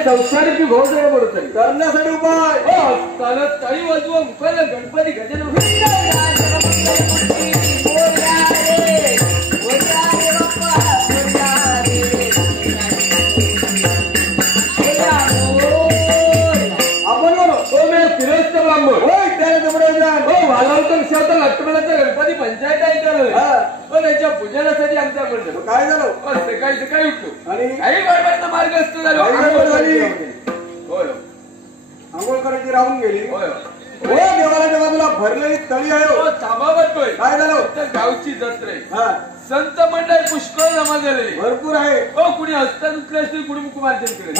संसाराची घोषणा करण्यासाठी उपाय तळी वाजवा मुखाला गणपती गजन गणपती पंचायत आहे त्याच्या पूजनासाठी आमच्या म्हणतो काय झालं सकाळी उठलो आणि काही बरोबर मार्ग असतो झालो आंघोळ करायची राहून गेली देवाच्या बाजूला भरलेली तळी आहे थांबावतोय काय झालं तर गावची जत्रा संत मंडळ पुष्कळ जमा झालेली भरपूर आहे कुणी हस्ता दुसरे असतील कुणी मुखमार्जन केले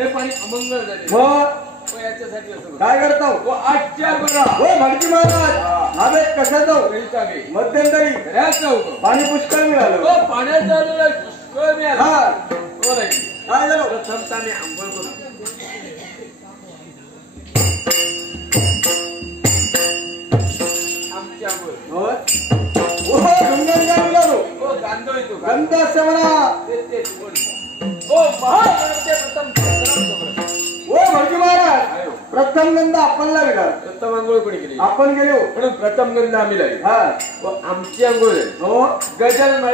हे पाणी अमंगल झाले याच्यासाठी असं काय करतो 8-4 बघा भटजी महाराज आम्ही कसं जाऊ मध्यंतरी पाणी पुष्कळ मिळालं पाण्याचं पुष्कळ मिळालं काय झालं प्रथम आम्ही आंघोळ करू आमची आंघोळ गांधो येतो गंध सेवना भटजी महाराज प्रथम गंध आपणला गेला प्रथम आंघोळ कोणी केली आपण गेलो म्हणून प्रथम गंध आम्ही लागली आमची आंघोळ गजानन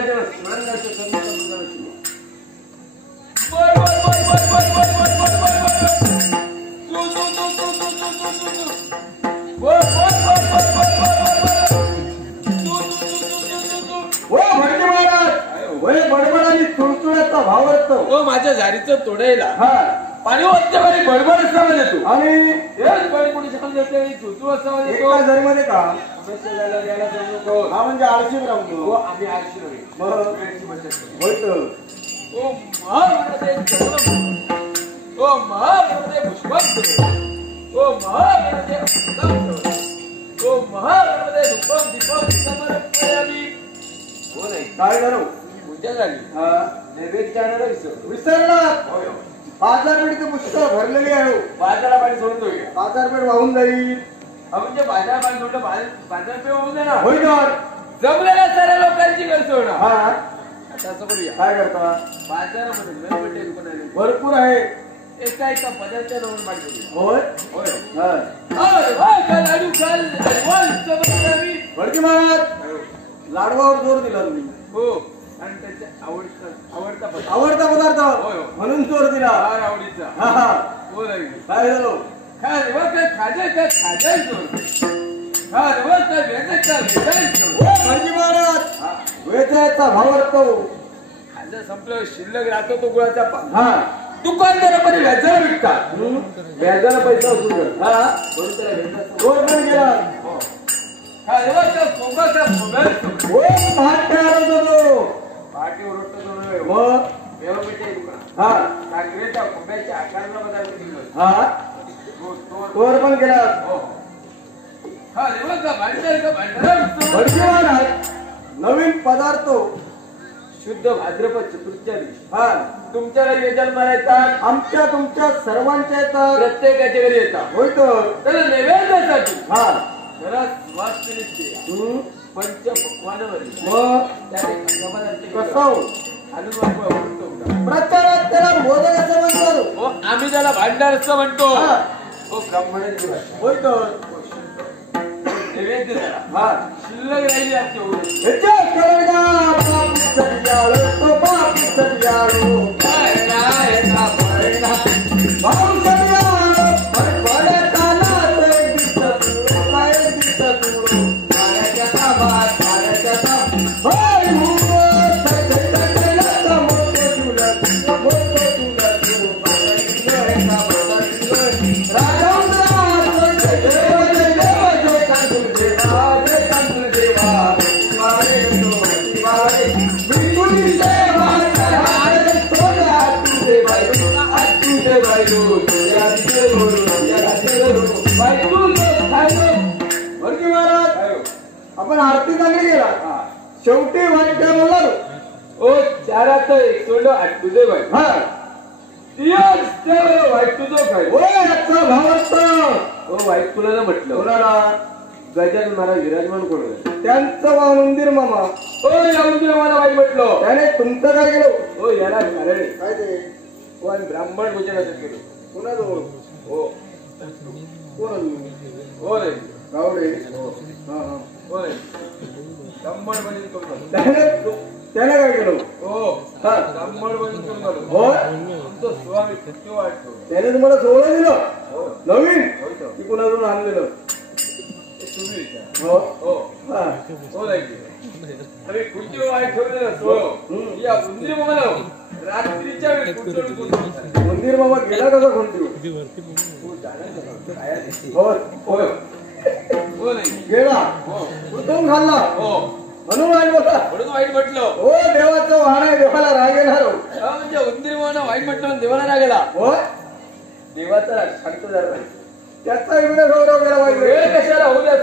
बडबड तुडतुड्याचा भाव असतो माझ्या झाडीचं तोडायला पाणी वाटते बडबड असावा देतो आणि पाणी कोणी शकत देते तुडतुड असावा देतो मध्ये का हा म्हणजे आळशी राहतो आम्ही आळशी काय झालं पूजा झाली नैवेद्य विसरला बाजारपेठ पुष्कळ भरलेली आहे बाजारापाणी सोडतोय बाजारपेठ वाहून जाईल म्हणजे बाजार बांधून बाजार पे होऊन दे ना. होय ना. जमलेल्या साऱ्या लोकांची गरज होणार. हा असं करूया. काय करता बाजारामध्ये भरपूर आहे. एका पदार्थ लावून मांडली. होय होय भडकी महाराज लाडवावर जोर दिला तुम्ही. हो आणि त्याच्या आवडता पदार्थ म्हणून जोर दिला. फार आवडीचा. काय झालं खाजा वेचायचा भाव असतो. खाजा संपलं शिल्लक राहतो तो गुळाचा पान. हा दुकानदारामध्ये व्याजाला विकतात. व्याजाला पैसा असू द्या. हा रोज पण गेला. पाठी ओरडतो तोर पण गेला. नवीन पदार्थ शुद्ध भाद्रपद चतुर्थीच्या दिवशी. हा तुमच्या घरी यजन येतात. आमच्या तुमच्या सर्वांच्या येतात. प्रत्येकाच्या घरी येतात. होय तर नैवेद्यासाठी. हा जरा वास पंच पक्वानावरी प्रचारात त्याला मोदक असं म्हणतो. आम्ही त्याला भांडार असं म्हणतो. ब्राह्मणाची भाषा. होय तर नैवेद्य त्याला शिल्लक राहिली आपण आरती चांगली गेला. शेवटी वाईट काय बोललो. ओ चारात एक सोड तुझे बाई. हा वाईट तुझं काय. हो याचा भाव असतो. हो वाईट कुणाला म्हटलं. कोणाला गजानन महाराज विराजमान कोण त्यांचं मंदिर मामा. हो या मंदिर मला वाईट म्हटलं. त्याने तुमचं काय केलं. हो याला कारण काय ते कोण ब्राह्मण भोजनाचं केलं. कुणाजवळ. हो कोण हो रे गावडे. होय ब्राह्मण भजन करून त्याने काय केलं. हो ब्राह्मण भजन करून हो तुमचं स्वामी सत्य वाटतो. त्याने तुम्हाला सोहळं दिलं. नवीन ती कुणाकडून आणलेलं. हो हो हो आम्ही खुर्ची वाईट ठेवलेलं सोहळं या मंदिर मामा रात्रीच्या वेळी मंदिर मामा गेला कसा कोणती गेला कुठून खाल्ला. हो म्हणून वाईट बोलला. म्हणून वाईट म्हटलं. हो देवाचं वाहन आहे. देवाला राग येणार. म्हणजे उंदीर मामा वाईट म्हटलं देवाला राग गेला. हो देवाचा शांत झाला. त्याचा एवढा गौरव केला पाहिजे. वेळ कशाला होऊ द्या.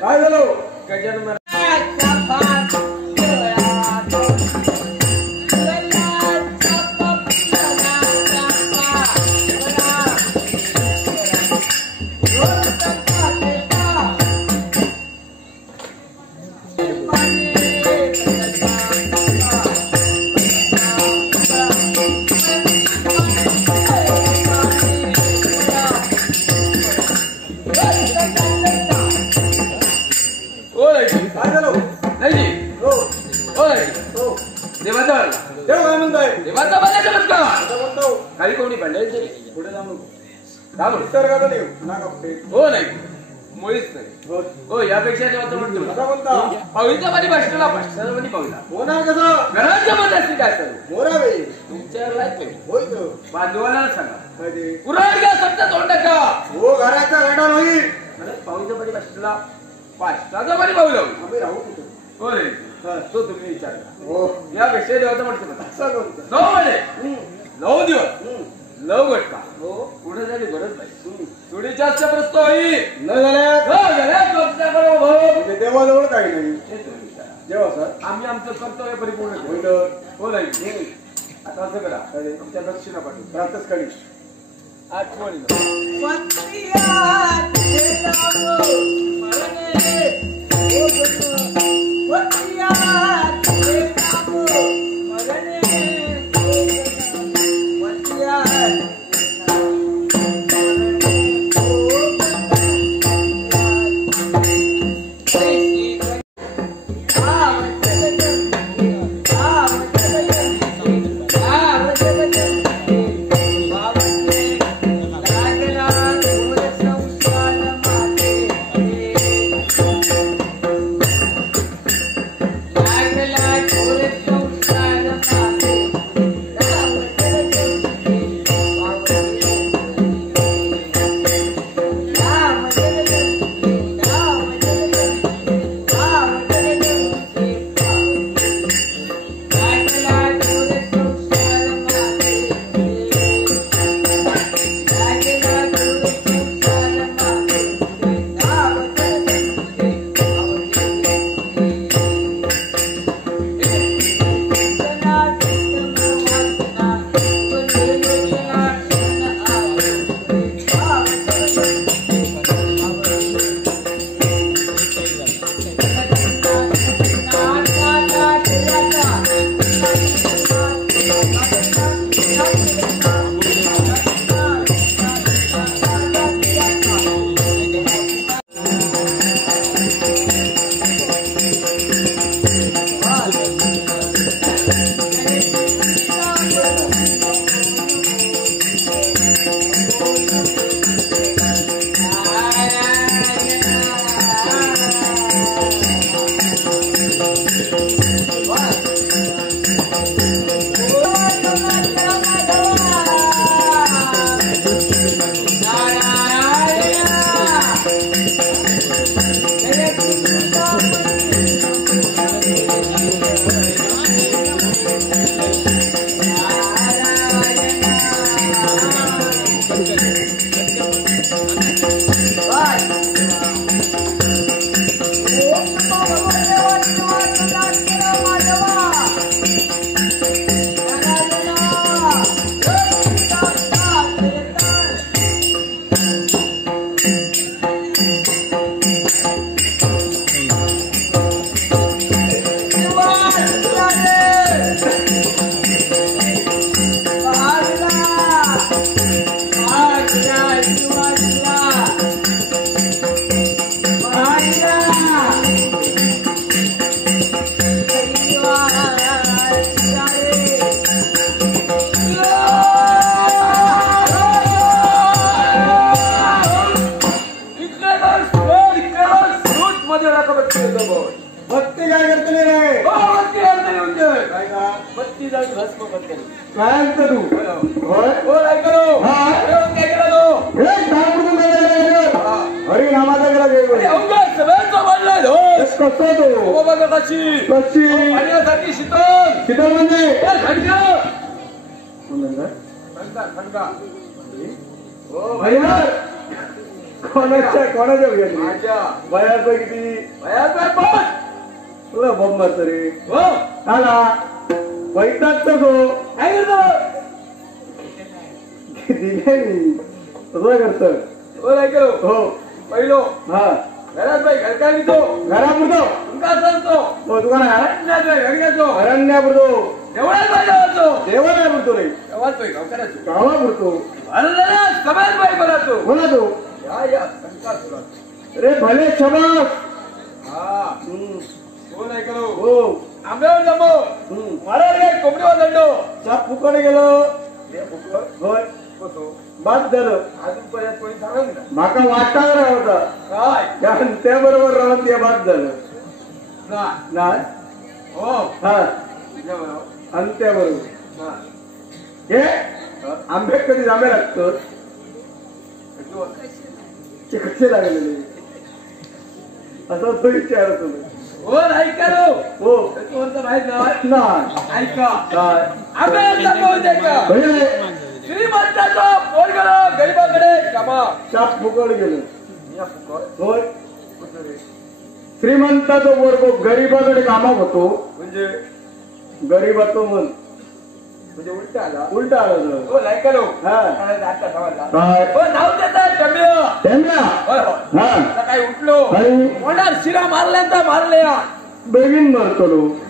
काय झालं गजानन काही कोणी भांडायचे पुढे जाऊ हो नाही मुळीच नाही. हो यापेक्षा जेव्हा म्हणतो पाहुणीच्या मध्ये भाषणाला भाषणामध्ये पाहुणा होणार कसं घराच्या मध्ये असते काय सर मोरावे तुमच्या बांधवाला सांगा कुराड घ्या समजा तोंड का. हो घराचा गडा नाही पाहुणीच्या मध्ये भाषणाला भाषणाचा मध्ये पाहू आम्ही राहू कुठे हो रे तो तुम्ही विचारला हो या विषय देवाचा म्हणतो नऊ म्हणे 9 दिवस 9 घटका हो पुढे झाली गरज नाही थोडी जास्त प्रस्ताव होई न झाल्या देवाजवळ काही नाही जेव्हा सर आम्ही आमचं कर्तव्य परिपूर्ण हो नाही आता असं करा तुमच्या दक्षिणा पाठवून प्रातच काढी आठवणी भक्ती काय करते रे भक्ती काय का बत्ती जाऊन भस्म करते काय तू होय काय करो काय केला हरी नामाचा केला सगळ्यांचा वाढलाय कसं तो बघा कशी कशी पाण्यासाठी शीतल शीतल म्हणजे कोणाच्या बयाचा किती तुला बॉम्ब मारत रे आला बैठतात तो काय करतो हो पहिलो हा घरात बाई घर काय तो घरापुरतो तुमका सांगतो दुकान अरण्यापुरतो देवळात पाहिजे देवापुरतो रे गावात बाई गावकऱ्याचो गावापुरतो सगळ्यात बाई बोलातो बोला तो या संका सुरत रे भले शबास हा कोण आहे करो हो आंब्यावर जमो मला काय कोंबडीवर दंडो साप फुकडे गेलो होय बाद झालं अजूनपर्यंत कोणी सांगत ना माका वाटावर होता काय कारण त्या बरोबर राहून ते बाद झालं नाही हो हा बरोबर आणि त्या बरोबर हे आंबे कधी जांभे लागतो कसे लागलेले असं तो विचारत होतो हो ऐका रो हो कोणतं माहित नाही नाही ऐका काय आम्ही दाखवते का पहिले श्रीमंताचा पोरगडा गरीबाकडे कामा शाप फुकट गेलं या फुकट होय श्रीमंताचा वर्ग गरीबाकडे कामाक होतो म्हणजे गरीबातो मन म्हणजे उलटा आला उलटा आलं हो ऐका रो हा आता समजला काय हो नाव देतात टम्या त्यांना होय होय हा सकाळी उठलो आणि कोणाला शिरा मारल्यानंतर मारले बेगीन मरतो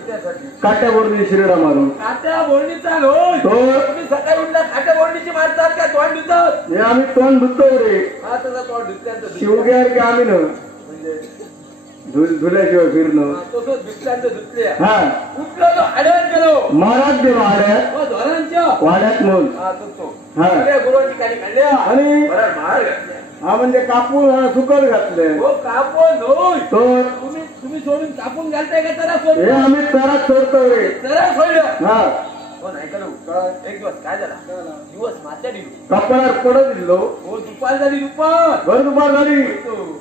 त्यासाठी काट्यावरली शिरडा मारून काट्या बोलणीचा होय तो तुम्ही सकाळी उठला काट्या बोलणीची मारतात का तोंड धुतात हे आम्ही तोंड धुतो रे हा तसा तोंड धुतल्यानंतर शिवग्यार की आम्ही न म्हणजे धुल्याशिवाय फिरणं तसंच धुतल्यानंतर धुतल्या हा उठलो तो आड्यात गेलो महाराज गेलो वाड्यात हो धोरांच्या वाड्यात म्हणून हा तो हा. सगळ्या गुरुवांची खाली काढल्या आणि बरं मार घातल्या हा म्हणजे कापून हा सुकत घातले हो कापून होय तर तुम्ही सोडून कापून घालताय का त्याला हे सोडून आम्ही तरात सोडतो रे जरा सोडलं हा हो नाही करू एक दिवस काय झाला दिवस मात्या दिलो कपड्यात पडत दिलो हो दुपार झाली दुपार भर दुपार झाली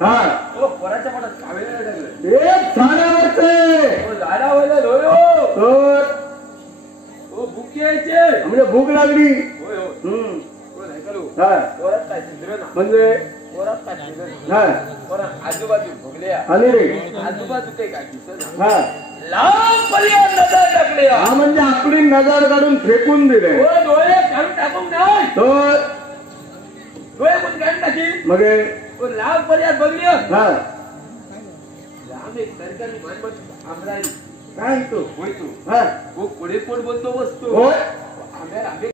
हा हो पोराच्या पोटात कावेळ लागलं एक झाडावरचे हो झाडा व्हायला लोयो तर हो भूक यायचे म्हणजे भूक लागली होय हो हम्म हो नाही करू हा पोरात काय शिंद्र ना म्हणजे पोरात काय शिंद्र हा पोरात आजूबाजू भोगल्या आणि रे आजूबाजू काही काय दिसत हा लांब पर्यंत नजर टाकल्या हा म्हणजे आपली नजर काढून फेकून दिले हो डोळे काढून टाकून नाही तर डोळे पण काढून टाकी मग हो लांब पर्यंत बघली हा लांब एक सरकारी मानमत आमराई काय तू होय तू हा हो पुढे कोण बोलतो बसतो होय आम्ही